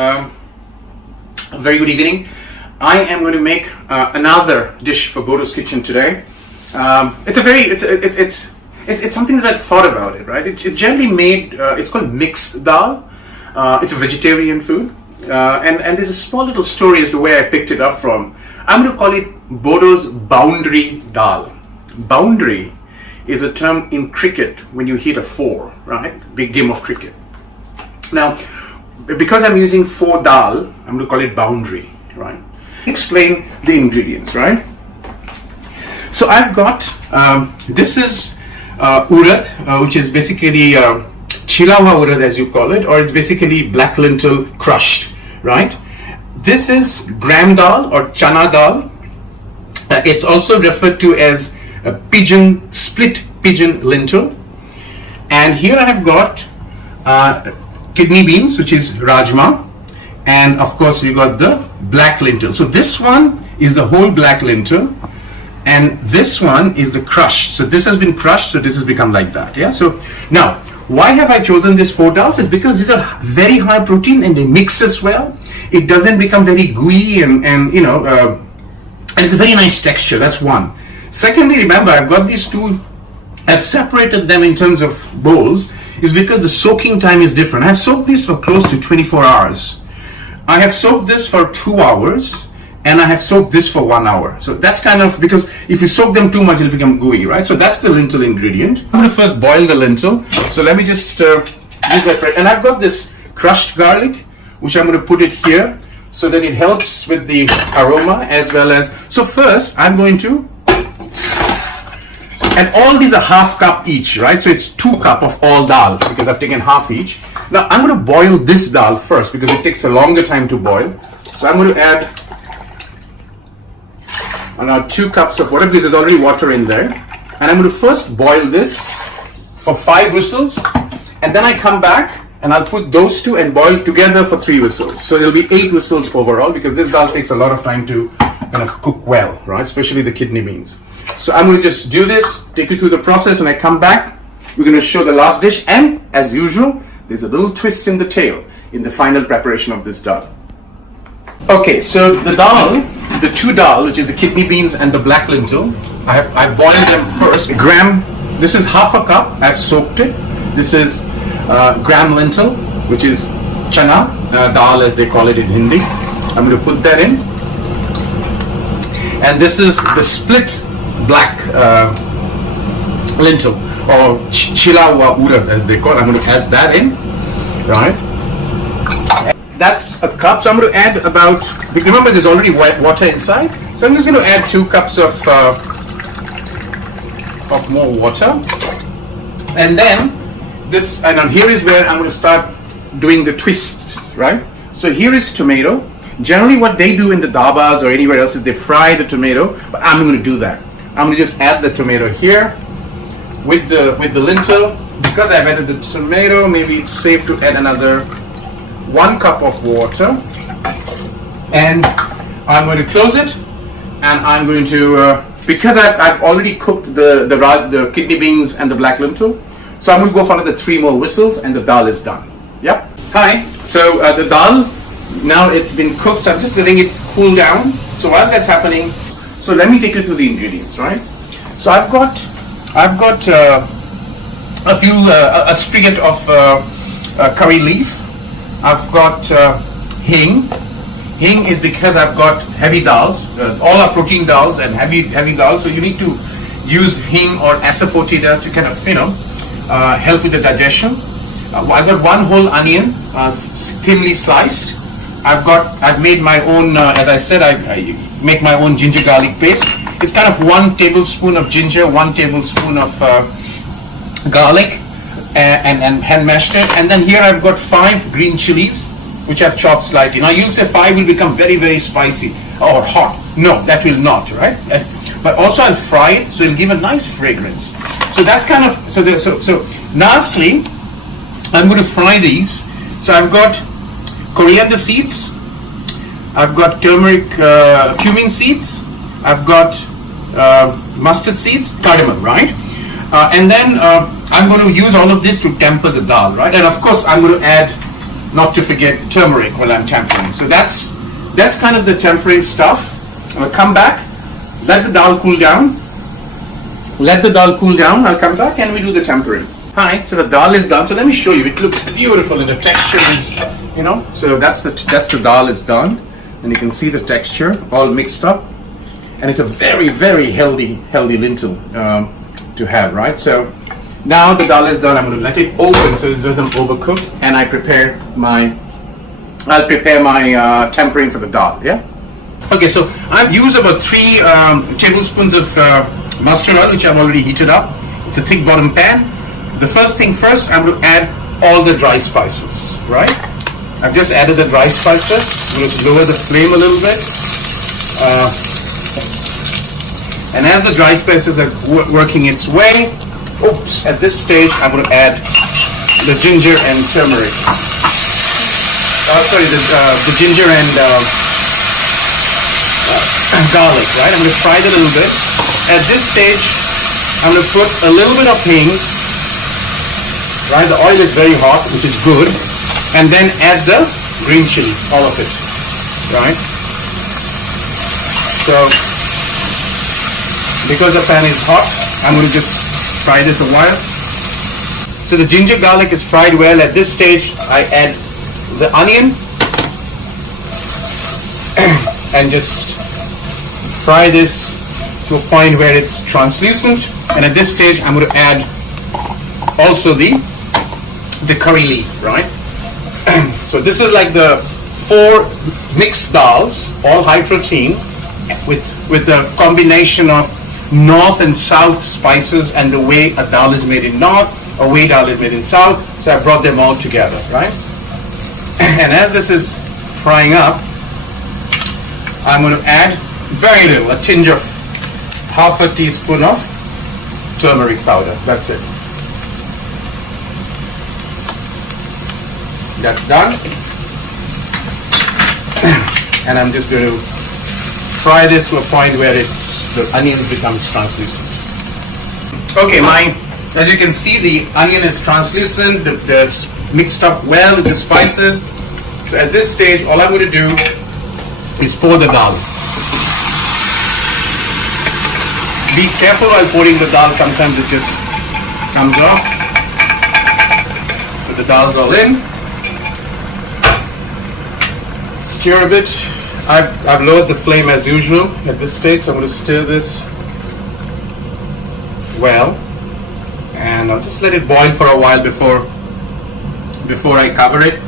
A very good evening. I am going to make another dish for Bordo's kitchen today. It's something that I've thought about it, right? It's generally made. It's called mixed dal. It's a vegetarian food, and there's a small little story as to where I picked it up from. I'm going to call it Bordo's boundary dal. Boundary is a term in cricket when you hit a 4, right? Big game of cricket. Now, because I'm using 4 dal, I'm going to call it boundary, right? Explain the ingredients, right? So I've got, this is urad, which is basically chilla urad as you call it, or it's basically black lentil crushed, right? This is gram dal or chana dal. It's also referred to as a split pigeon lentil. And here I have got kidney beans, which is rajma, and of course you got the black lentil. So this one is the whole black lentil, and this one is the crushed. So this has been crushed, so this has become like that. Yeah. So now, why have I chosen these 4 dals? It's because these are very high protein and they mix as well. It doesn't become very gooey and you know, and it's a very nice texture. That's one. Secondly, remember I've got these 2. I've separated them in terms of bowls. Is because the soaking time is different. I've soaked this for close to 24 hours. I have soaked this for 2 hours, and I have soaked this for 1 hour. So that's kind of, because if you soak them too much, it'll become gooey, right? So that's the lentil ingredient. I'm gonna first boil the lentil. So let me just use that. And I've got this crushed garlic, which I'm gonna put it here, so that it helps with the aroma as well as, so first I'm going to, and all these are half cup each, right? So it's 2 cup of all dal because I've taken half each. Now I'm going to boil this dal first because it takes a longer time to boil. So I'm going to add around 2 cups of whatever. This is already water in there, and I'm going to first boil this for 5 whistles, and then I come back and I'll put those 2 and boil together for 3 whistles. So it'll be 8 whistles overall because this dal takes a lot of time to kind of cook well, right? Especially the kidney beans. So I'm going to just do this, take you through the process. When I come back, we're going to show the last dish, and as usual, there's a little twist in the tail in the final preparation of this dal. Okay, so the dal, the 2 dal, which is the kidney beans and the black lentil, I boiled them first. This is half a cup, I've soaked it. This is gram lentil, which is chana dal as they call it in Hindi. I'm going to put that in. And this is the split black lentil or chilla urad as they call it. I'm going to add that in, right? That's a cup. So I'm going to add about, remember there's already water inside, so I'm just going to add 2 cups of more water. And then this, and here is where I'm going to start doing the twist, right? So here is tomato. Generally what they do in the dhabas or anywhere else is they fry the tomato, but I'm going to do that. I'm going to just add the tomato here with the lentil. Because I've added the tomato, maybe it's safe to add another 1 cup of water. And I'm going to close it, and I'm going to, because I've already cooked the kidney beans and the black lentil, so I'm going to go for another 3 more whistles and the dal is done. Yep. Hi. So the dal, now it's been cooked, so I'm just letting it cool down. So while that's happening, so let me take you through the ingredients, right? So I've got a spigot of curry leaf. I've got hing. Hing is because I've got heavy dals. All are protein dals and heavy dals, so you need to use hing or asafoetida to kind of, you know, help with the digestion. I've got 1 whole onion, thinly sliced. I've made my own, as I said, I make my own ginger garlic paste. It's kind of 1 tablespoon of ginger, 1 tablespoon of garlic, and hand mashed it. And then here I've got 5 green chilies, which I've chopped slightly. Now you'll say 5 will become very, very spicy or hot. No, that will not, right? But also I'll fry it, so it'll give a nice fragrance. So that's kind of, so lastly, I'm going to fry these. So I've got coriander seeds, I've got turmeric, cumin seeds, I've got mustard seeds, cardamom, right? And then I'm going to use all of this to temper the dal, right? And of course I'm going to add not to forget turmeric while I'm tempering. So that's kind of the tempering stuff. I'll come back, let the dal cool down. Let the dal cool down. I'll come back and we do the tempering. Hi, so the dal is done. So let me show you. It looks beautiful and the texture is, so that's the dal is done. And you can see the texture all mixed up. And it's a very, very healthy lentil to have, right? So now the dal is done. I'm going to let it open so it doesn't overcook. And I'll prepare my tempering for the dal, yeah? Okay, so I've used about 3 tablespoons of mustard oil, which I've already heated up. It's a thick bottom pan. The first thing first, I'm going to add all the dry spices, right? I've just added the dry spices. I'm going to lower the flame a little bit. And as the dry spices are working its way, at this stage, I'm going to add the ginger and turmeric. The ginger and garlic, right? I'm going to fry it a little bit. At this stage, I'm going to put a little bit of hing, right? The oil is very hot, which is good. And then add the green chili, all of it, right? So, because the pan is hot, I'm going to just fry this a while. So the ginger garlic is fried well. At this stage, I add the onion and just fry this to a point where it's translucent. And at this stage, I'm going to add also the curry leaf, right? So this is like the 4 mixed dals, all high protein, with the combination of north and south spices and the way a dal is made in north, a way dal is made in south. So I brought them all together, right? And as this is frying up, I'm going to add very little, a tinge of half a teaspoon of turmeric powder. That's it. That's done. And I'm just going to fry this to a point where the onion becomes translucent. Okay, as you can see, the onion is translucent. It's mixed up well with the spices. So at this stage, all I'm going to do is pour the dal. Be careful while pouring the dal. Sometimes it just comes off. So the dal's all in. Stir a bit. I've lowered the flame as usual at this stage, so I'm going to stir this well, and I'll just let it boil for a while before I cover it.